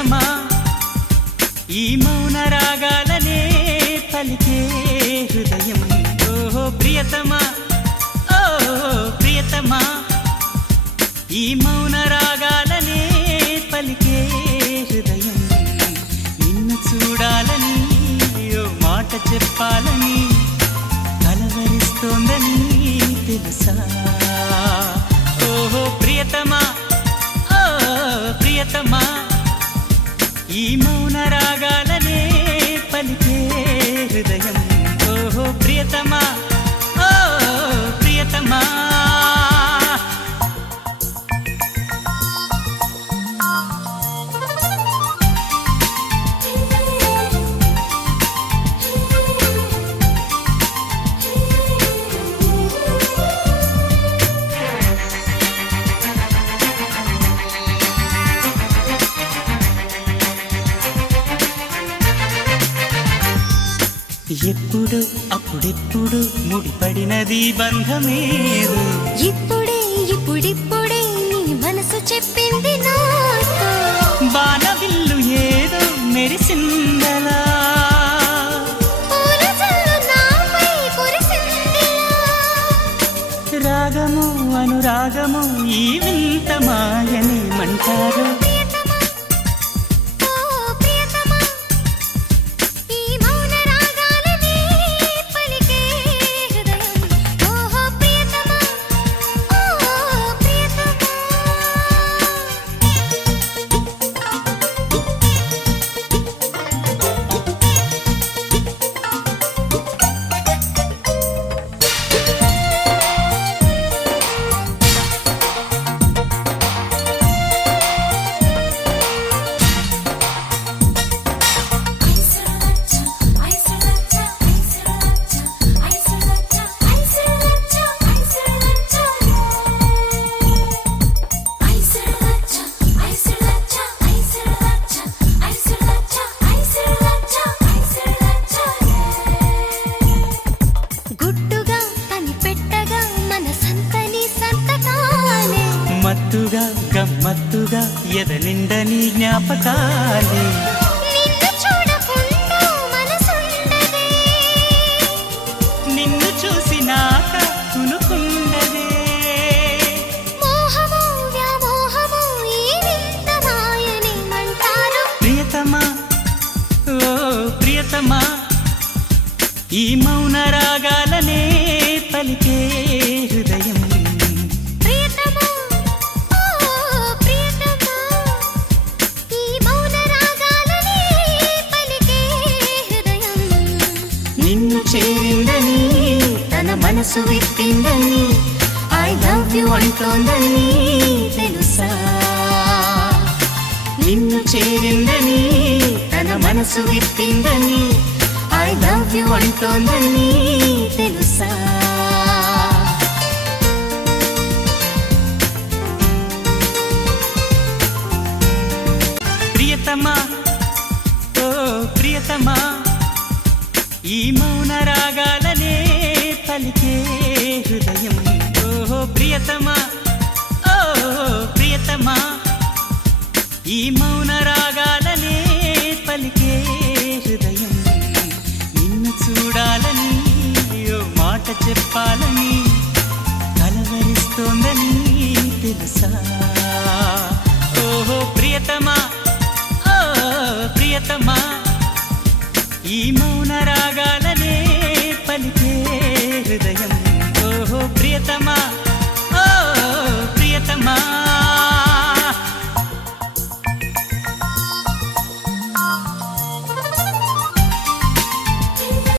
ప్రియతమా ఈ మౌన రాగాలనే పలికే హృదయం ఓ ప్రియతమా ఓ ప్రియతమా ఈ మౌన రాగాలనే పలికే హృదయం నిన్ను చూడాలని ఓ మాట చెప్పాలని కలవరిస్తోందని తెలుసా ఓ ప్రియతమా ఓ ప్రియతమా ఈ మౌన రాగాలనే పలికే హృదయం ఓ ప్రియతమా ఓ ప్రియతమా ఎప్పుడు అప్పుడెప్పుడు ముడిపడినది బంధమేదు ఇప్పుడిప్పుడే నీ మనసు చెప్పింది నాతో బాణవిల్లు ఏదో మెరిసిందలా రాగము అనురాగము ఈ వింత మాయని మంటారు మత్తుగా గమ్మత్తుగా ఎదనిండని జ్ఞాపకాలే నిన్ను చూసినాక తునుకుండదే ప్రియతమా ఓ ప్రియతమా ఈ మౌన రాగాలనే పలికే హృదయం నిన్ను చేరిందని తన మనసు విప్పిందని ఐ లవ్ యు అంటోందని తెలుసా నిన్ను చేరిందని తన మనసు విప్పిందని ఐ లవ్ యు అంటోందని తెలుసా ప్రియతమా ఓ ప్రియతమా ఈ మౌన రాగాలనే పలికే హృదయం ఓ ప్రియతమా ఓ ప్రియతమా ఈ మౌన రాగాలనే పలికే హృదయం నిన్ను చూడాలని ఓ మాట చెప్పాలని